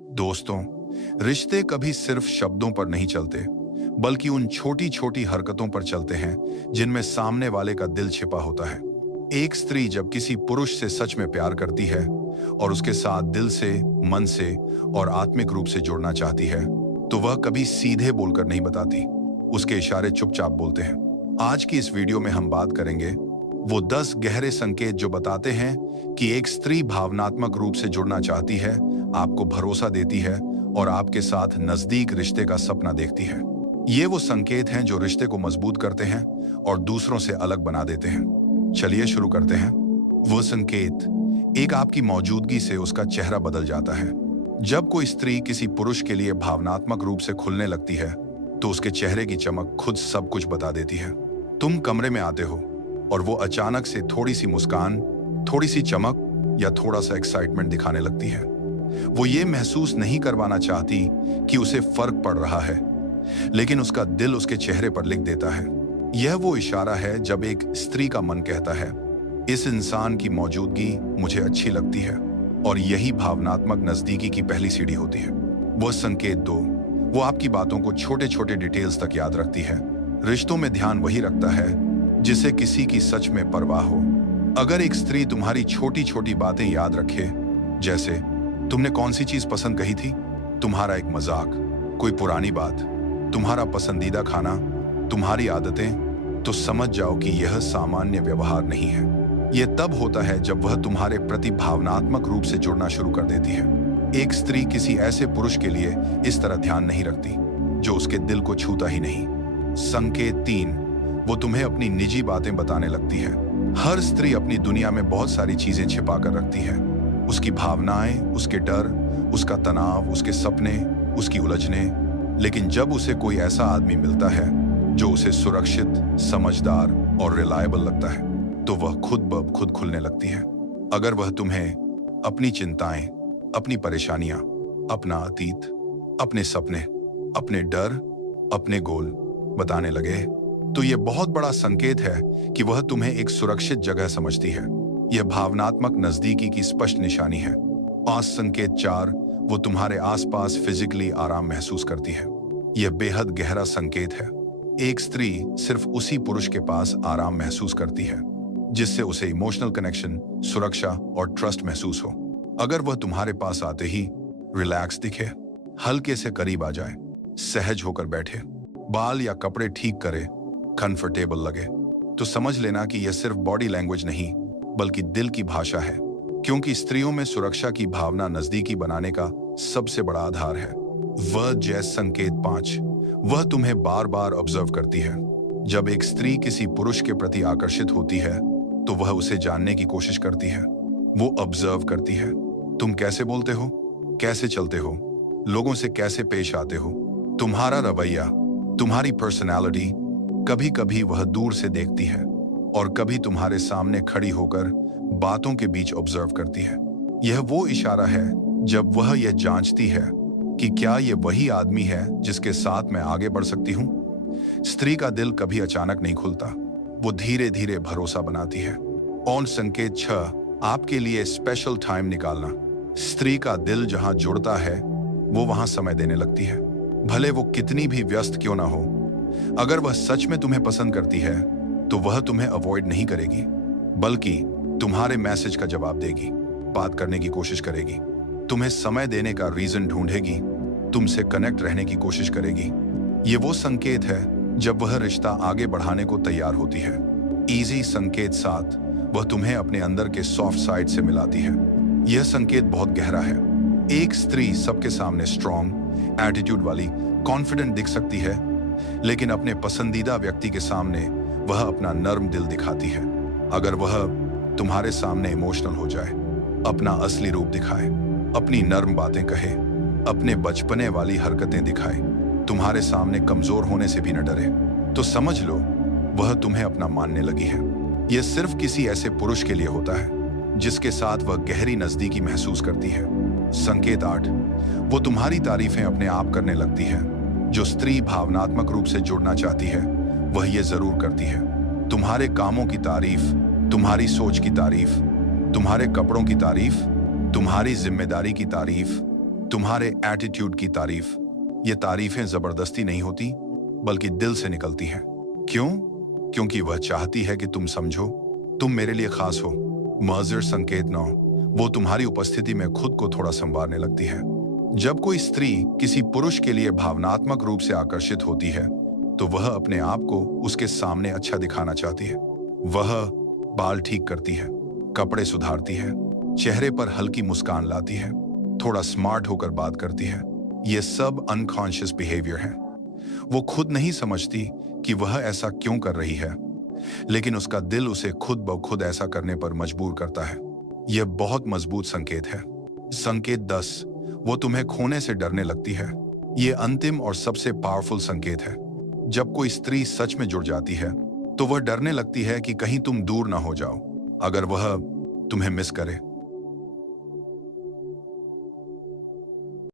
दोस्तों, रिश्ते कभी सिर्फ शब्दों पर नहीं चलते, बल्कि उन छोटी छोटी हरकतों पर चलते हैं जिनमें सामने वाले का दिल छिपा होता है। एक स्त्री जब किसी पुरुष से सच में प्यार करती है और उसके साथ दिल से, मन से और आत्मिक रूप से जुड़ना चाहती है, तो वह कभी सीधे बोलकर नहीं बताती। उसके इशारे चुपचाप बोलते हैं। आज की इस वीडियो में हम बात करेंगे वो 10 गहरे संकेत जो बताते हैं कि एक स्त्री भावनात्मक रूप से जुड़ना चाहती है, आपको भरोसा देती है और आपके साथ नजदीक रिश्ते का सपना देखती है। ये वो संकेत हैं जो रिश्ते को मजबूत करते हैं और दूसरों से अलग बना देते हैं। चलिए शुरू करते हैं। वो संकेत, एक, आपकी मौजूदगी से उसका चेहरा बदल जाता है। जब कोई स्त्री किसी पुरुष के लिए भावनात्मक रूप से खुलने लगती है, तो उसके चेहरे की चमक खुद सब कुछ बता देती है। तुम कमरे में आते हो और वो अचानक से थोड़ी सी मुस्कान, थोड़ी सी चमक या थोड़ा सा एक्साइटमेंट दिखाने लगती है। वो ये महसूस नहीं करवाना चाहती कि उसे फर्क पड़ रहा है, लेकिन उसका दिल उसके चेहरे पर लिख देता है। यह वो इशारा है जब एक स्त्री का मन कहता है, इस इंसान की मौजूदगी मुझे अच्छी लगती है, और यही भावनात्मक नजदीकी की पहली सीढ़ी होती है। वो संकेत दो, वो आपकी बातों को छोटे छोटे डिटेल्स तक याद रखती है। रिश्तों में ध्यान वही रखता है जिसे किसी की सच में परवाह हो। अगर एक स्त्री तुम्हारी छोटी छोटी बातें याद रखे, जैसे तुमने कौन सी चीज पसंद कही थी, तुम्हारा एक मजाक, कोई पुरानी बात, तुम्हारा पसंदीदा खाना, तुम्हारी आदतें, तो समझ जाओ कि यह सामान्य व्यवहार नहीं है। यह तब होता है जब वह तुम्हारे प्रति भावनात्मक रूप से जुड़ना शुरू कर देती है। एक स्त्री किसी ऐसे पुरुष के लिए इस तरह ध्यान नहीं रखती जो उसके दिल को छूता ही नहीं। संकेत 3, वो तुम्हें अपनी निजी बातें बताने लगती है। हर स्त्री अपनी दुनिया में बहुत सारी चीजें छिपा कर रखती है। उसकी भावनाएं, उसके डर, उसका तनाव, उसके सपने, उसकी उलझने। लेकिन जब उसे कोई ऐसा आदमी मिलता है जो उसे सुरक्षित, समझदार और रिलायबल लगता है, तो वह खुद ब खुद खुलने लगती है। अगर वह तुम्हें अपनी चिंताएं, अपनी परेशानियां, अपना अतीत, अपने सपने, अपने डर, अपने गोल बताने लगे, तो यह बहुत बड़ा संकेत है कि वह तुम्हें एक सुरक्षित जगह समझती है। यह भावनात्मक नजदीकी की स्पष्ट निशानी है। और संकेत 4, वो तुम्हारे आसपास फिजिकली आराम महसूस करती है। यह बेहद गहरा संकेत है। एक स्त्री सिर्फ उसी पुरुष के पास आराम महसूस करती है जिससे उसे इमोशनल कनेक्शन, सुरक्षा और ट्रस्ट महसूस हो। अगर वह तुम्हारे पास आते ही रिलैक्स दिखे, हल्के से करीब आ जाए, सहज होकर बैठे, बाल या कपड़े ठीक करे, कंफर्टेबल लगे, तो समझ लेना कि यह सिर्फ बॉडी लैंग्वेज नहीं, बल्कि दिल की भाषा है। क्योंकि स्त्रियों में सुरक्षा की भावना नजदीकी बनाने का सबसे बड़ा आधार है। वह जैस संकेत 5, वह तुम्हें बार बार ऑब्जर्व करती है। जब एक स्त्री किसी पुरुष के प्रति आकर्षित होती है, तो वह उसे जानने की कोशिश करती है। वो ऑब्जर्व करती है, तुम कैसे बोलते हो, कैसे चलते हो, लोगों से कैसे पेश आते हो, तुम्हारा रवैया, तुम्हारी पर्सनैलिटी। कभी कभी वह दूर से देखती है और कभी तुम्हारे सामने खड़ी होकर बातों के बीच ऑब्जर्व करती है। यह वो इशारा है जब वह यह जांचती है कि क्या यह वही आदमी है जिसके साथ मैं आगे बढ़ सकती हूँ। स्त्री का दिल कभी अचानक नहीं खुलता, वो धीरे धीरे भरोसा बनाती है। और संकेत 6, आपके लिए स्पेशल टाइम निकालना। स्त्री का दिल जहां जुड़ता है, वो वहां समय देने लगती है, भले वो कितनी भी व्यस्त क्यों ना हो। अगर वह सच में तुम्हें पसंद करती है, तो वह तुम्हें अवॉइड नहीं करेगी, बल्कि तुम्हारे मैसेज का जवाब देगी, बात करने की कोशिश करेगी, तुम्हें समय देने का रीजन ढूंढेगी, तुमसे कनेक्ट रहने की कोशिश करेगी। ये वो संकेत है जब वह रिश्ता आगे बढ़ाने को तैयार होती है। इजी संकेत 7, वह तुम्हें अपने अंदर के सॉफ्ट साइड से मिलाती है। यह संकेत बहुत गहरा है। एक स्त्री सबके सामने स्ट्रॉन्ग, एटीट्यूड वाली, कॉन्फिडेंट दिख सकती है, लेकिन अपने पसंदीदा व्यक्ति के सामने वह अपना नर्म दिल दिखाती है। अगर वह तुम्हारे सामने इमोशनल हो जाए, अपना असली रूप दिखाए, अपनी नर्म बातें कहे, अपने बचपने वाली हरकतें दिखाए, तुम्हारे सामने कमजोर होने से भी न डरे, तो समझ लो वह तुम्हें अपना मानने लगी है। यह सिर्फ किसी ऐसे पुरुष के लिए होता है जिसके साथ वह गहरी नजदीकी महसूस करती है। संकेत 8, वो तुम्हारी तारीफें अपने आप करने लगती है। जो स्त्री भावनात्मक रूप से जुड़ना चाहती है, वह ये जरूर करती है। तुम्हारे कामों की तारीफ, तुम्हारी सोच की तारीफ, तुम्हारे कपड़ों की तारीफ, तुम्हारी जिम्मेदारी की तारीफ, तुम्हारे एटीट्यूड की तारीफ। ये तारीफें जबरदस्ती नहीं होती, बल्कि दिल से निकलती हैं। क्यों? क्योंकि वह चाहती है कि तुम समझो तुम मेरे लिए खास हो। महज संकेत न हो, वो तुम्हारी उपस्थिति में खुद को थोड़ा संवारने लगती है। जब कोई स्त्री किसी पुरुष के लिए भावनात्मक रूप से आकर्षित होती है, तो वह अपने आप को उसके सामने अच्छा दिखाना चाहती है। वह बाल ठीक करती है, कपड़े सुधारती है, चेहरे पर हल्की मुस्कान लाती है, थोड़ा स्मार्ट होकर बात करती है। ये सब अनकॉन्शियस बिहेवियर है। वो खुद नहीं समझती कि वह ऐसा क्यों कर रही है, लेकिन उसका दिल उसे खुद ब खुद ऐसा करने पर मजबूर करता है। यह बहुत मजबूत संकेत है। संकेत 10, वो तुम्हें खोने से डरने लगती है। यह अंतिम और सबसे पावरफुल संकेत है। जब कोई स्त्री सच में जुड़ जाती है, तो वह डरने लगती है कि कहीं तुम दूर ना हो जाओ। अगर वह तुम्हें मिस करे,